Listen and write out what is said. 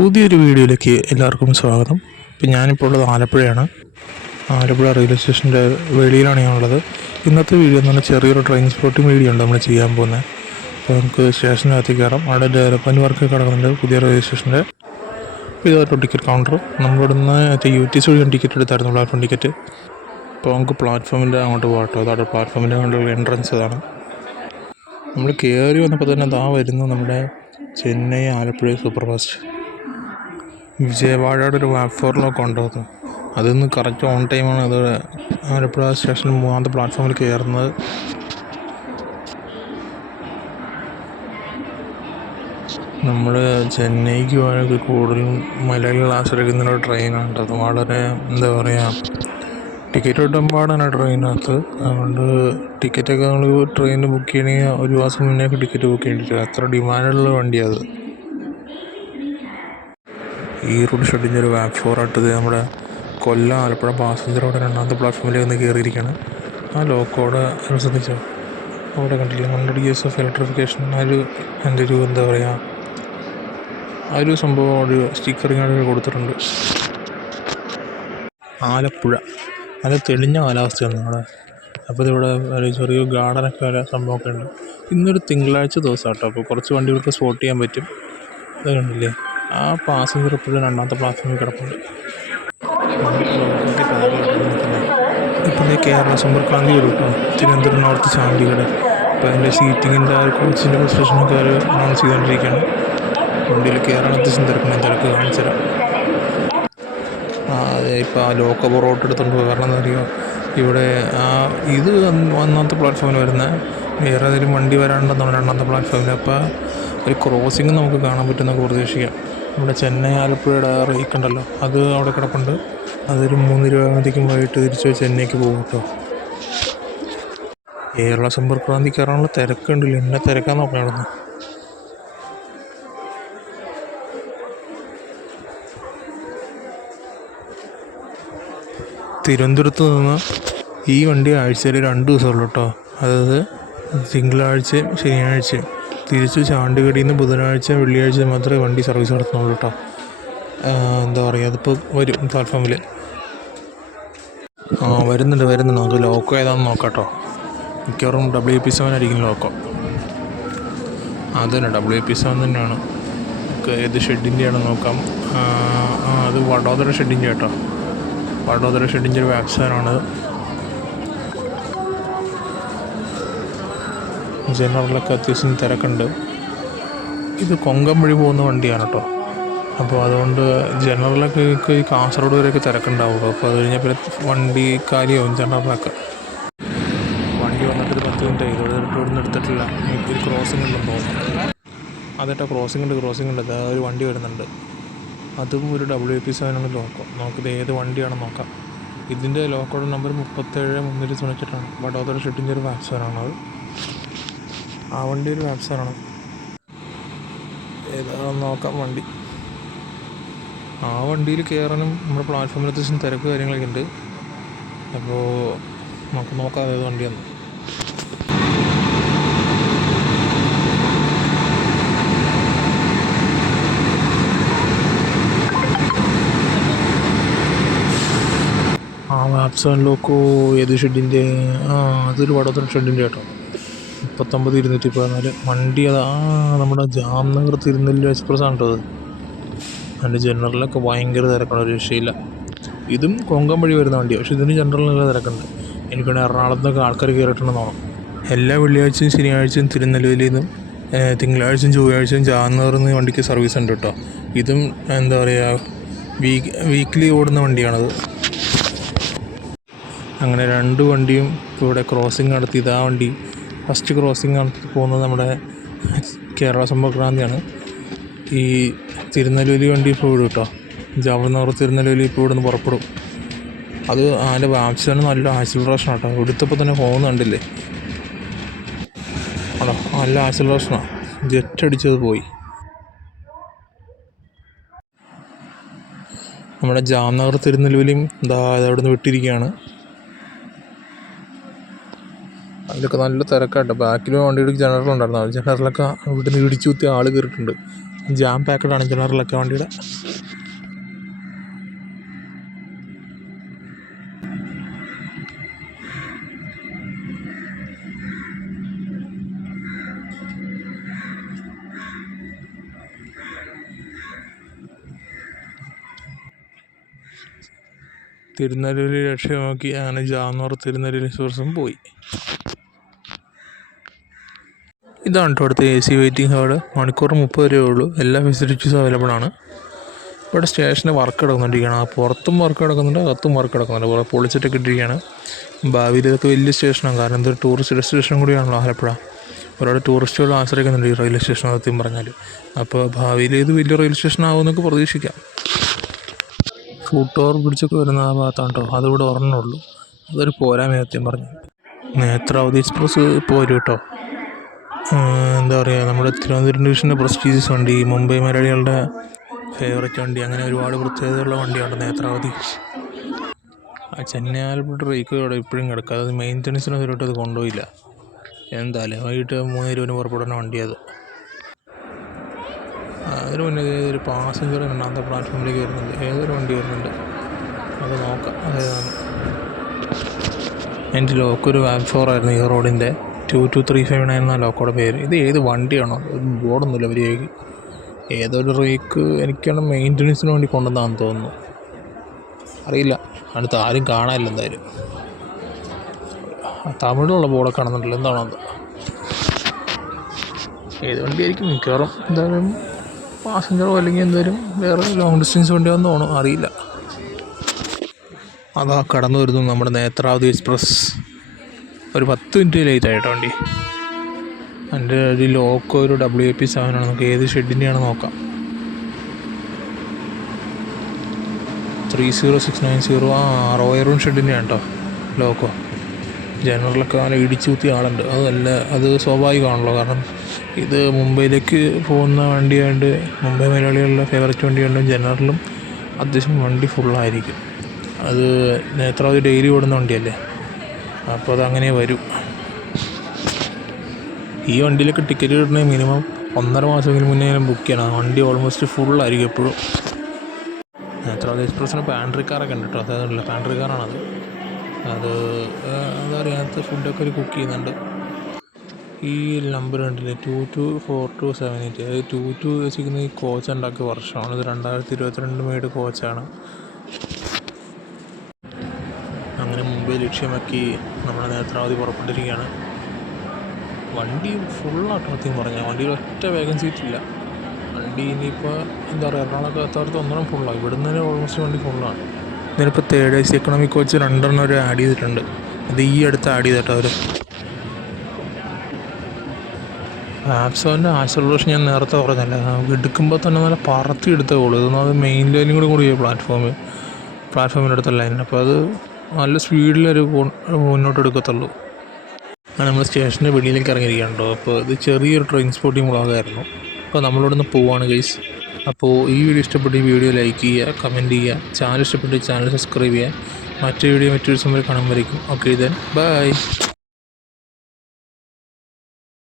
പുതിയൊരു വീഡിയോയിലേക്ക് എല്ലാവർക്കും സ്വാഗതം. ഇപ്പം ഞാനിപ്പോൾ ഉള്ളത് ആലപ്പുഴയാണ്. ആലപ്പുഴ റെയിൽവേ സ്റ്റേഷന്റെ വെളിയിലാണ് ഞാനുള്ളത്. ഇന്നത്തെ വീഡിയോ എന്ന് പറഞ്ഞാൽ ചെറിയൊരു ട്രെയിൻ സ്പോട്ടിംഗ് വീഡിയോ ഉണ്ട് നമ്മൾ ചെയ്യാൻ പോകുന്നത്. അപ്പോൾ നമുക്ക് സ്റ്റേഷനകത്ത് കയറാം. അവിടെ ഡെവലപ്മെന്റ് വർക്ക് കിടക്കുന്നുണ്ട് പുതിയ റെയിൽവേ സ്റ്റേഷന്റെ. അപ്പോൾ ഇതായിട്ട് ടിക്കറ്റ് കൗണ്ടർ. നമ്മളിവിടെ നിന്ന് യു ടി സി വഴി ടിക്കറ്റ് എടുത്തായിരുന്നു പ്ലാറ്റ്ഫോം ടിക്കറ്റ്. അപ്പോൾ നമുക്ക് പ്ലാറ്റ്ഫോമിന്റെ അങ്ങോട്ട് പോകട്ടോ അതാണ് പ്ലാറ്റ്ഫോമിന്റെ അങ്ങോട്ടുള്ള എൻട്രൻസ് അതാണ്. നമ്മൾ കയറി വന്നപ്പോൾ തന്നെ അതാ വരുന്നു നമ്മുടെ ചെന്നൈ ആലപ്പുഴ സൂപ്പർ ഫാസ്റ്റ് വിജയവാഡയുടെ ഒരു പ്ലാറ്റ്ഫോമിലൊക്കെ ഉണ്ടാകുന്നു അതൊന്ന് കറക്റ്റ് ഓൺ ടൈമാണ് അത് ആലപ്പുഴ സ്റ്റേഷനിൽ മൂന്നാമത്തെ പ്ലാറ്റ്ഫോമിൽ കയറുന്നത് നമ്മൾ ചെന്നൈക്ക് പോയത് കൂടുതലും മലയാളികൾ ആശ്രയിക്കുന്ന ഒരു ട്രെയിനാണ് അത് വളരെ എന്താ പറയുക ടിക്കറ്റ് ഒട്ടുമ്പാടാണ് ട്രെയിനകത്ത് അതുകൊണ്ട് ടിക്കറ്റൊക്കെ നമ്മൾ ട്രെയിനിൽ ബുക്ക് ചെയ്യണമെങ്കിൽ ഒരു മാസം മുന്നേ ടിക്കറ്റ് ബുക്ക് ചെയ്യേണ്ടി വരും. അത്ര ഡിമാൻഡുള്ള വണ്ടിയാണ് അത്. ഈ റോഡ് ഷെഡിന്റെ ഒരു വാക്ക് ഫോർ ഇത് നമ്മുടെ കൊല്ലം ആലപ്പുഴ പാസഞ്ചർ റോഡ് രണ്ടാമത്തെ പ്ലാറ്റ്ഫോമിലേക്ക് ഒന്ന് കയറിയിരിക്കുകയാണ് ആ ലോക്കോടെ ശ്രദ്ധിച്ചോ അവിടെ കണ്ടില്ല? ഹൺഡ്രഡ് ഇയേഴ്സ് ഓഫ് ഇലക്ട്രിഫിക്കേഷൻ ആ ഒരു എന്റെ ഒരു എന്താ പറയുക ആ ഒരു സംഭവം ഒരു സ്റ്റിക്കറിങ് കൊടുത്തിട്ടുണ്ട്. ആലപ്പുഴ. നല്ല തെളിഞ്ഞ കാലാവസ്ഥയാണ് നമ്മുടെ അപ്പോൾ ഇതിവിടെ ഒരു ചെറിയ ഗാർഡനൊക്കെ വരെ സംഭവമൊക്കെ ഉണ്ട്. ഇന്നൊരു തിങ്കളാഴ്ച ദിവസം കേട്ടോ അപ്പോൾ കുറച്ച് വണ്ടികൾക്ക് സ്പോട്ട് ചെയ്യാൻ പറ്റും. അത് കണ്ടില്ലേ? ആ പാസഞ്ചർ ഇപ്പോഴും രണ്ടാമത്തെ പ്ലാറ്റ്ഫോമിൽ കിടപ്പുണ്ട്. ഇപ്പം കേരള സമ്പർക്രാന്തി വരും കേട്ടോ. തിരുവനന്തപുരം നോർത്ത് ചാണ്ടിഗഡ്. അപ്പോൾ അതിന്റെ സീറ്റിങ്ങിന്റെ ആ കോച്ചിന്റെ പ്രശ്നമൊക്കെ അവർ അനൗൺസ് ചെയ്തുകൊണ്ടിരിക്കുകയാണ്. വണ്ടിയിൽ കയറാൻ അത്യാവശ്യം തിരക്കണം തിരക്ക് കാണിച്ചു തരാം. ഇപ്പോൾ ആ ലോക്കോ റോഡ് എടുത്തുകൊണ്ട് കാരണം എന്താ പറയുക ഇവിടെ ആ ഇത് ഒന്നാമത്തെ പ്ലാറ്റ്ഫോമിൽ വരുന്ന. വേറെ ഏതെങ്കിലും വണ്ടി വരാനുണ്ടെന്നാണ് രണ്ടാമത്തെ പ്ലാറ്റ്ഫോമിൽ അപ്പോൾ ഒരു ക്രോസിംഗ് നമുക്ക് കാണാൻ പറ്റുന്നൊക്കെ പ്രതീക്ഷിക്കാം. നമ്മുടെ ചെന്നൈ ആലപ്പുഴയുടെ റേക്ക് ഉണ്ടല്ലോ അത് അവിടെ കിടപ്പുണ്ട്. അതൊരു മൂന്ന് രൂപത്തേക്കും വൈകിട്ട് തിരിച്ച് ചെന്നൈക്ക് പോകും കേട്ടോ. കേരള സമ്പർക്ക് ക്രാന്തി കയറാനുള്ള തിരക്കുണ്ടല്ലോ എന്നെ തിരക്കാൻ നോക്കണം തിരുവനന്തപുരത്ത് നിന്ന് ഈ വണ്ടി ആഴ്ചയിൽ രണ്ട് ദിവസമുള്ളൂ കേട്ടോ. അതായത് തിങ്കളാഴ്ചയും ശനിയാഴ്ചയും. തിരിച്ച് ചാണ്ടുകടിയിൽ നിന്ന് ബുധനാഴ്ച വെള്ളിയാഴ്ച മാത്രമേ വണ്ടി സർവീസ് നടത്തുന്നുള്ളൂ കേട്ടോ. എന്താ പറയുക അതിപ്പോൾ വരും പ്ലാറ്റ്ഫോമിൽ ആ വരുന്നുണ്ട് വരുന്നുണ്ട്. നമുക്ക് ലോക്കോ ഏതാണെന്ന് നോക്കാം കേട്ടോ. മിക്കവാറും ഡബ്ല്യു പി സെവൻ ആയിരിക്കും ലോക്കോ അതന്നെ തന്നെ ഡബ്ല്യു പി സെവൻ തന്നെയാണ്. നമുക്ക് ഏത് ഷെഡിന്റെ ആണെന്ന് നോക്കാം. ആ, അത് വഡോദര ഷെഡിന്റെ കേട്ടോ. വഡോദര ഷെഡിന്റെ ഒരു വാക്സാനാണത് ജനറലൊക്കെ അത്യാവശ്യം തിരക്കുണ്ട്. ഇത് കൊങ്കം വഴി പോകുന്ന വണ്ടിയാണ് കേട്ടോ അപ്പോൾ അതുകൊണ്ട് ജനറലൊക്കെ ഈ കാസർഗോഡ് വരെയൊക്കെ തിരക്കുണ്ടാവുള്ളൂ. അപ്പോൾ അത് കഴിഞ്ഞാൽ പിന്നെ വണ്ടി കാര്യമാവും ജനറലൊക്കെ. വണ്ടി വന്നിട്ട് പത്ത് മിനിറ്റ് ആയി ഇവിടെ നിന്ന് എടുത്തിട്ടില്ല. ഒരു ക്രോസിംഗ് ഉണ്ടെന്ന് തോന്നുന്നു. അതേട്ടാ ക്രോസിംഗ് ഉണ്ട് ക്രോസിംഗ് ഉണ്ട്. അതായത് ഒരു വണ്ടി വരുന്നുണ്ട്. അതും ഒരു ഡബ്ല്യു പി സെവൻ എന്ന് നോക്കാം നമുക്കിത് ഏത് വണ്ടിയാണെന്ന് നോക്കാം. ഇതിന്റെ ലോക്കോഡ് നമ്പർ മുപ്പത്തേഴ് മുന്നൂറ്റി തൊണ്ണൂറ്റെട്ടാണ് ബട്ട് അതോടെ ഷെട്ടിന്റെ ഒരു വാപ്സാറാണത് ആ വണ്ടി ഒരു വാപ്സാറാണ് ഏതാണെന്ന് നോക്കാം വണ്ടി. ആ വണ്ടിയിൽ കയറാനും നമ്മുടെ പ്ലാറ്റ്ഫോമിൽ അത്യാവശ്യം തിരക്ക് കാര്യങ്ങളൊക്കെ ഉണ്ട്. അപ്പോൾ നമുക്ക് നോക്കാം ഏത് വണ്ടിയെന്ന്. ആ വാപ്സാൻ ലോക്കോ ഏത് ഷെഡിന്റെ ആ അതൊരു വടോത്തര ഷെഡിന്റെ കേട്ടോ മുപ്പത്തൊമ്പത് ഇരുന്നൂറ്റി പതിനാല്. വണ്ടി അത് ആ നമ്മുടെ ജാംനഗർ തിരുനെല്ലി എക്സ്പ്രസ് ആണ് കേട്ടോ അത്. അതിന്റെ ജനറലൊക്കെ ഭയങ്കര തിരക്കാണ് ഒരു രക്ഷയില്ല. ഇതും കൊങ്കം വഴി വരുന്ന വണ്ടി പക്ഷേ ഇതിന് ജനറൽ നല്ല തിരക്കുണ്ട്. എനിക്കാണെങ്കിൽ എറണാകുളത്ത് നിന്നൊക്കെ ആൾക്കാർ കയറിയിട്ടുണ്ടെന്ന് തോന്നും എല്ലാ വെള്ളിയാഴ്ചയും ശനിയാഴ്ചയും തിരുനെല്ലിയിൽ നിന്നും തിങ്കളാഴ്ചയും ചൊവ്വാഴ്ചയും ജാംനഗറിൽ നിന്ന് വണ്ടിക്ക് സർവീസ് ഉണ്ട് കേട്ടോ ഇതും എന്താ പറയുക വീക്ക് വീക്ക്ലി ഓടുന്ന വണ്ടിയാണത്. അങ്ങനെ രണ്ട് വണ്ടിയും ഇവിടെ ക്രോസിങ് നടത്തി ഇതാ വണ്ടി ഫസ്റ്റ് ക്രോസിങ് നടത്തി പോകുന്നത് നമ്മുടെ കേരള സമ്പർക്രാന്തിയാണ് ഈ തിരുനെല്ലി വണ്ടി ഇപ്പോൾ വിടും കേട്ടോ. ജാവനഗർ തിരുനെല്ലി ഇപ്പോൾ ഇവിടെ നിന്ന് പുറപ്പെടും. അത് അതിന്റെ വാപ്സാണ് നല്ല ആക്സിലറേഷൻ കേട്ടോ. എടുത്തപ്പോൾ തന്നെ പോകുന്ന കണ്ടില്ലേ? ആണോ നല്ല ആക്സിലറേഷനാണ് ജെറ്റ് അടിച്ചത് പോയി. നമ്മുടെ ജാംനഗർ തിരുനെല്ലിയും ഇതാ അവിടുന്ന് നിന്ന് വിട്ടിരിക്കുകയാണ്. അതിലൊക്കെ നല്ല തിരക്കാട്ടോ. ബാക്കിൽ വണ്ടിയുടെ ജനറൽ ഉണ്ടായിരുന്നു. ജനറലൊക്കെ ഇവിടെ നിന്ന് ഇടിച്ചു കുത്തി ആൾ കയറിയിട്ടുണ്ട്. ജാം പാക്കഡാണ് ജനറലൊക്കെ വണ്ടിയുടെ. തിരുനെല്ലി ലക്ഷ്യം നോക്കി. അങ്ങനെ ജാന്നൂർ തിരുനെല്ലി സോഴ്സും പോയി. ഇതാണ് കേട്ടോ അടുത്ത എ സി വെയിറ്റിംഗ് ഹാൾ മണിക്കൂർ മുപ്പത് രൂപയേ ഉള്ളൂ. എല്ലാ ഫെസിലിറ്റീസും അവൈലബിൾ ആണ്. ഇവിടെ സ്റ്റേഷന് വർക്ക് നടന്നുകൊണ്ടിരിക്കുകയാണ് പുറത്തും വർക്ക് നടക്കുന്നുണ്ട് അകത്തും വർക്ക് നടക്കുന്നുണ്ട് കുറേ പൊളിച്ചിട്ടൊക്കെ ഇട്ടിരിക്കുകയാണ്. ഭാവിയിൽ ഇതൊക്കെ വലിയ സ്റ്റേഷനാണ്. കാരണം ഇതൊരു ടൂറിസ്റ്റ് ഡെസ്റ്റിനേഷൻ കൂടിയാണല്ലോ ആലപ്പുഴ. ഒരുപാട് ടൂറിസ്റ്റുകൾ ആശ്രയിക്കുന്നുണ്ട് ഈ റെയിൽവേ സ്റ്റേഷൻ സത്യം പറഞ്ഞാൽ അപ്പോൾ ഭാവിയിൽ ഇത് വലിയ റെയിൽവേ സ്റ്റേഷൻ ആവുമെന്നൊക്കെ പ്രതീക്ഷിക്കാം. ഫുട്ടോർ ബ്രിഡ്ജൊക്കെ വരുന്ന ആ ഭാഗത്താണ് കേട്ടോ. അതിവിടെ ഒരെണ്ണമുള്ളൂ അതൊരു പോരാമേ സത്യം പറഞ്ഞു. നേത്രാവതി എക്സ്പ്രസ് പോരും കേട്ടോ. എന്താ പറയുക നമ്മുടെ തിരുവനന്തപുരം ഡിവിഷന്റെ പ്രസ്റ്റീജിയസ് വണ്ടി മുംബൈ മലയാളികളുടെ ഫേവറേറ്റ് വണ്ടി അങ്ങനെ ഒരുപാട് പ്രത്യേകതയുള്ള വണ്ടിയാണ് നേത്രാവതി. ആ ചെന്നൈ ആലപ്പുഴ റേക്കോടെ ഇപ്പോഴും കിടക്കുക അത് മെയിന്റനൻസിന് ഇതിലോട്ട് അത് കൊണ്ടുപോയില്ല. എന്തായാലും വൈകിട്ട് മൂന്ന് ഇരുപതിന് പുറപ്പെടുന്ന വണ്ടി അത് അതിന് മുന്നേ ഒരു പാസഞ്ചർ രണ്ടാമത്തെ പ്ലാറ്റ്ഫോമിലേക്ക് വരുന്നുണ്ട്. ഏതൊരു വണ്ടി വരുന്നുണ്ട്? അത് നോക്കാം. അതേതാണ് എന്റെ ലോക്കൊരു ആയിരുന്നു ഈ റോഡിന്റെ. Two two three five nine എന്നാണ് ലോക്കോടെ പേര്. ഇത് ഏത് വണ്ടിയാണോ? ബോർഡൊന്നുമില്ല അവരേക്ക് ഏതൊരു റേക്ക് എനിക്കാണ് മെയിന്റനൻസിന് വേണ്ടി കൊണ്ടുവന്നാന്ന് തോന്നുന്നു. അറിയില്ല. അടുത്ത് ആരും കാണാനില്ല എന്തായാലും. തമിഴിലുള്ള ബോർഡൊക്കെ കാണുന്നുണ്ടല്ലോ. എന്താണോ അത്? ഏത് വണ്ടിയായിരിക്കും മിക്കവാറും? എന്തായാലും പാസഞ്ചറോ അല്ലെങ്കിൽ എന്തായാലും വേറെ ലോങ് ഡിസ്റ്റൻസ് വണ്ടിയാണെന്ന് തോന്നുന്നു. അറിയില്ല. അതാ കടന്നു വരുന്നു നമ്മുടെ നേത്രാവതി എക്സ്പ്രസ്. ഒരു പത്ത് മിനിറ്റ് ലേറ്റ് ആയിട്ടോ വണ്ടി. എന്റെ ഒരു ലോക്കോ ഒരു ഡബ്ല്യു എ പി സെവൻ ആണ് നമുക്ക് ഏത് ഷെഡിന്റെയാണ് നോക്കാം. Three zero six nine zero ആ റോയറൂൺ ഷെഡിന്റെയാണ് കേട്ടോ ലോക്കോ ജനറലൊക്കെ അങ്ങനെ ഇടിച്ചു കുത്തിയ ആളുണ്ട്. അതല്ല അത് സ്വാഭാവികമാണല്ലോ. കാരണം ഇത് മുംബൈയിലേക്ക് പോകുന്ന വണ്ടിയായതുകൊണ്ട് മുംബൈ മലയാളികളുടെ ഫേവററ്റ് വണ്ടിയായതുകൊണ്ട് ജനറലും അത്യാവശ്യം വണ്ടി ഫുള്ളായിരിക്കും അത് നേത്രാവതി ഡെയിലി ഓടുന്ന വണ്ടിയല്ലേ? അപ്പോൾ അതങ്ങനെ വരും. ഈ വണ്ടിയിലൊക്കെ ടിക്കറ്റ് കിട്ടണമെങ്കിൽ മിനിമം ഒന്നര മാസമെങ്കിലും മുന്നേ ഞാൻ ബുക്ക് ചെയ്യണം. വണ്ടി ഓൾമോസ്റ്റ് ഫുള്ളായിരിക്കും എപ്പോഴും. നേത്രാവതി എക്സ്പ്രസ്സിന് പാൻട്രി കാറൊക്കെ ഉണ്ട് കേട്ടോ അതായത് പാൻട്രി കാറാണത് അത് എന്താ പറയുക അതിനകത്ത് ഫുഡൊക്കെ ഒരു കുക്ക് ചെയ്യുന്നുണ്ട്. ഈ നമ്പർ കണ്ടില്ലേ? Two two four two seven eight അതായത് ടു ടു വെച്ചിരിക്കുന്ന ഈ കോച്ച് ഉണ്ടാക്കിയ വർഷമാണ്. ഇത് രണ്ടായിരത്തി ഇരുപത്തിരണ്ട് മേഡ് കോച്ചാണ് അങ്ങനെ മുംബൈ ലക്ഷ്യമാക്കി നമ്മുടെ നേത്രാവതി പുറപ്പെട്ടിരിക്കുകയാണ്. വണ്ടി ഫുള്ളാട്ടോ സത്യം പറഞ്ഞാൽ വണ്ടിയിൽ ഒറ്റ വേഗം സീറ്റില്ല വണ്ടി ഇനിയിപ്പോൾ എന്താ പറയുക എറണാകുളം എത്താത്ത ഒന്നെണ്ണം ഫുള്ളാണ് ഇവിടുന്ന് തന്നെ ഓൾമോസ്റ്റ് വണ്ടി ഫുള്ളാണ് ഇതിനിപ്പോൾ third A C economy coach രണ്ടെണ്ണം ഒരു ആഡ് ചെയ്തിട്ടുണ്ട്. അത് ഈ അടുത്ത് ആഡ് ചെയ്തിട്ടവർ അവർ ആപ്സോന്റെ ആക്സലറേഷൻ ഞാൻ നേരത്തെ പറഞ്ഞല്ലേ എടുക്കുമ്പോൾ തന്നെ നല്ല പറത്തി എടുത്തേ ഉള്ളൂ ഇതൊന്നും അത് മെയിൻ ലൈനും കൂടി കൂടി പ്ലാറ്റ്ഫോം പ്ലാറ്റ്ഫോമിന്റെ ലൈൻ അപ്പോൾ അത് നല്ല സ്പീഡിലൊരു മുന്നോട്ട് എടുക്കത്തുള്ളൂ അങ്ങനെ നമ്മൾ സ്റ്റേഷന്റെ വെളിയിലേക്ക് ഇറങ്ങിയിരിക്കുകയുണ്ടോ അപ്പോൾ ഇത് ചെറിയൊരു ട്രെയിൻ സ്പോട്ടിങ് വ്ളോഗായിരുന്നു. അപ്പോൾ നമ്മളിവിടെ നിന്ന് പോവാണ് ഗൈസ്. അപ്പോൾ ഈ വീഡിയോ ഇഷ്ടപ്പെട്ട് ഈ വീഡിയോ ലൈക്ക് ചെയ്യുക കമന്റ് ചെയ്യുക ചാനൽ ഇഷ്ടപ്പെട്ട് ചാനൽ സബ്സ്ക്രൈബ് ചെയ്യുക. മറ്റൊരു വീഡിയോ മറ്റൊരു സമയം കാണുമ്പോഴേക്കും ഓക്കെ ദെൻ ബൈ.